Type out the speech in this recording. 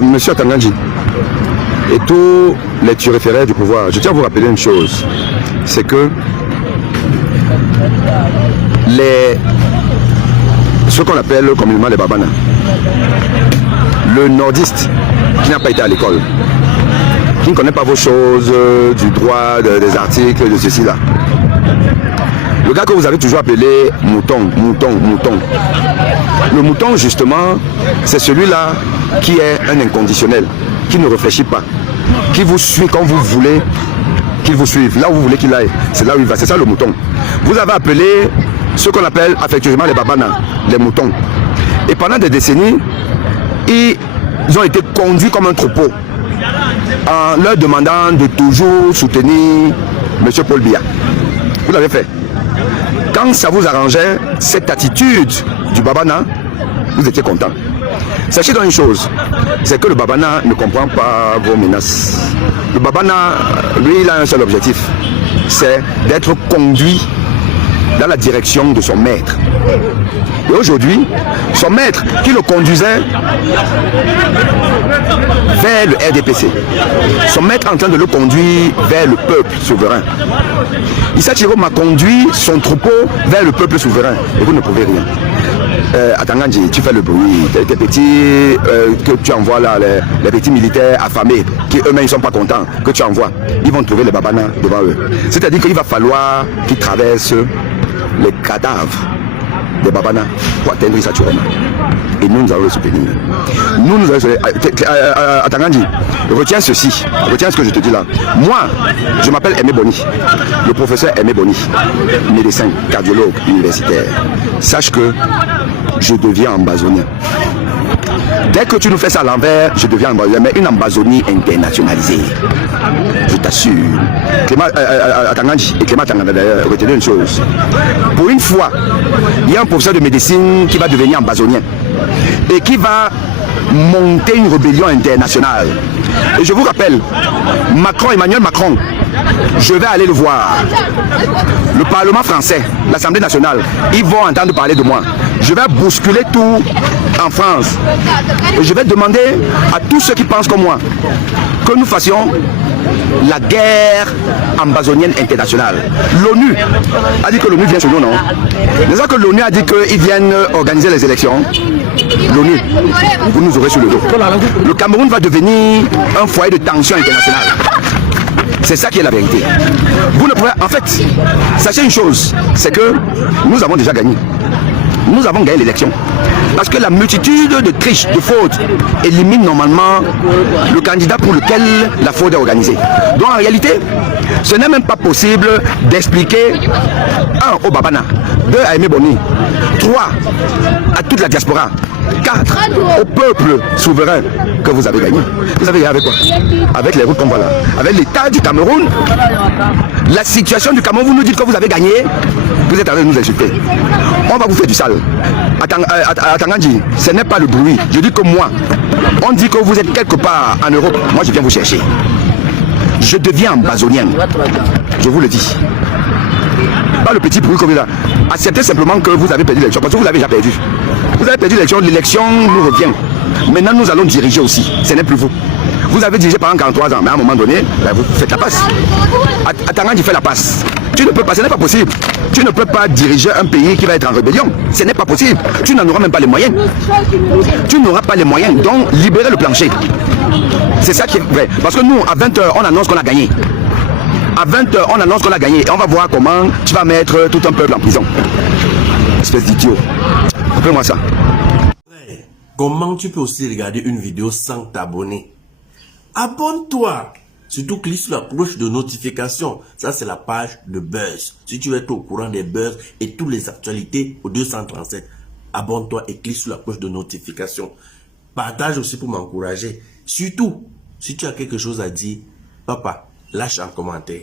Monsieur Atangandji, et tous les turiféraires du pouvoir, je tiens à vous rappeler une chose, c'est que ce qu'on appelle communément les babanas, le nordiste qui n'a pas été à l'école, qui ne connaît pas vos choses, du droit, des articles, de ceci là. Le gars que vous avez toujours appelé mouton. Le mouton, justement, c'est celui-là qui est un inconditionnel, qui ne réfléchit pas, qui vous suit quand vous voulez qu'il vous suive. Là où vous voulez qu'il aille, c'est là où il va. C'est ça le mouton. Vous avez appelé ce qu'on appelle affectueusement les babanas, les moutons. Et pendant des décennies, ils ont été conduits comme un troupeau en leur demandant de toujours soutenir M. Paul Biya. Vous l'avez fait. Quand ça vous arrangeait, cette attitude du babana, vous étiez content. Sachez donc une chose, c'est que le babana ne comprend pas vos menaces. Le babana, lui, il a un seul objectif, c'est d'être conduit dans la direction de son maître. Et aujourd'hui, son maître qui le conduisait vers le RDPC, son maître en train de le conduire vers le peuple souverain. Issa Chiro m'a conduit son troupeau vers le peuple souverain et vous ne pouvez rien. Atangandji, tu fais le bruit, tes petits que tu envoies là, les petits militaires affamés, qui eux-mêmes ne sont pas contents, que tu envoies, ils vont trouver les babanas devant eux. C'est-à-dire qu'il va falloir qu'ils traversent les cadavres des babanas pour atteindre Issa Chiroma. Et nous allons le soutenir. Nous allons le soutenir. Atangandji, retiens ceci, retiens ce que je te dis là. Moi, je m'appelle Aimé Boni, le professeur Aimé Boni, médecin, cardiologue, universitaire. Sache que je deviens ambazonien. Dès que tu nous fais ça à l'envers, je deviens ambazonien, mais une ambazonie internationalisée. Je t'assure. Atangandji et Clément Atanganda d'ailleurs, retenez une chose. Pour une fois, il y a un professeur de médecine qui va devenir ambazonien et qui va monter une rébellion internationale. Et je vous rappelle, Emmanuel Macron, je vais aller le voir. Le Parlement français, l'Assemblée nationale, ils vont entendre parler de moi. Je vais bousculer tout en France. Et je vais demander à tous ceux qui pensent comme moi que nous fassions la guerre ambazonienne internationale. L'ONU a dit que l'ONU vient chez nous, non? C'est ça que l'ONU a dit qu'ils viennent organiser les élections. L'ONU, vous nous aurez sur le dos. Le Cameroun va devenir un foyer de tension internationale. C'est ça qui est la vérité. Vous ne pouvez, en fait, sachez une chose, c'est que nous avons déjà gagné. Nous avons gagné l'élection. Parce que la multitude de triches, de fautes, élimine normalement le candidat pour lequel la faute est organisée. Donc en réalité, ce n'est même pas possible d'expliquer 1 au Babana, 2 à Aimé Boni, 3 à toute la diaspora, 4 au peuple souverain que vous avez gagné. Vous avez gagné avec quoi? Avec les routes qu'on voit là. Avec l'état du Cameroun, la situation du Cameroun, vous nous dites que vous avez gagné, vous êtes en train de nous insulter. On va vous faire du sale. Atangandji, ce n'est pas le bruit. Je dis que moi, on dit que vous êtes quelque part en Europe. Moi, je viens vous chercher. Je deviens ambazonien. Je vous le dis. Pas le petit bruit comme ça. Acceptez simplement que vous avez perdu l'élection. Parce que vous l'avez déjà perdu. Vous avez perdu l'élection. L'élection nous revient. Maintenant, nous allons diriger aussi. Ce n'est plus vous. Vous avez dirigé pendant 43 ans. Mais à un moment donné, vous faites la passe. Atangandji fait la passe. Tu ne peux pas, ce n'est pas possible. Tu ne peux pas diriger un pays qui va être en rébellion. Ce n'est pas possible. Tu n'en auras même pas les moyens. Tu n'auras pas les moyens. Donc, libérez le plancher. C'est ça qui est vrai. Parce que nous, à 20h, on annonce qu'on a gagné. À 20h, on annonce qu'on a gagné. Et on va voir comment tu vas mettre tout un peuple en prison. Espèce d'idiot. Fais-moi ça. Comment tu peux aussi regarder une vidéo sans t'abonner? Abonne-toi! Surtout clique sur la cloche de notification. Ça, c'est la page de Buzz. Si tu veux être au courant des buzz et toutes les actualités au 237, abonne-toi et clique sur la cloche de notification. Partage aussi pour m'encourager. Surtout, si tu as quelque chose à dire, papa, lâche un commentaire.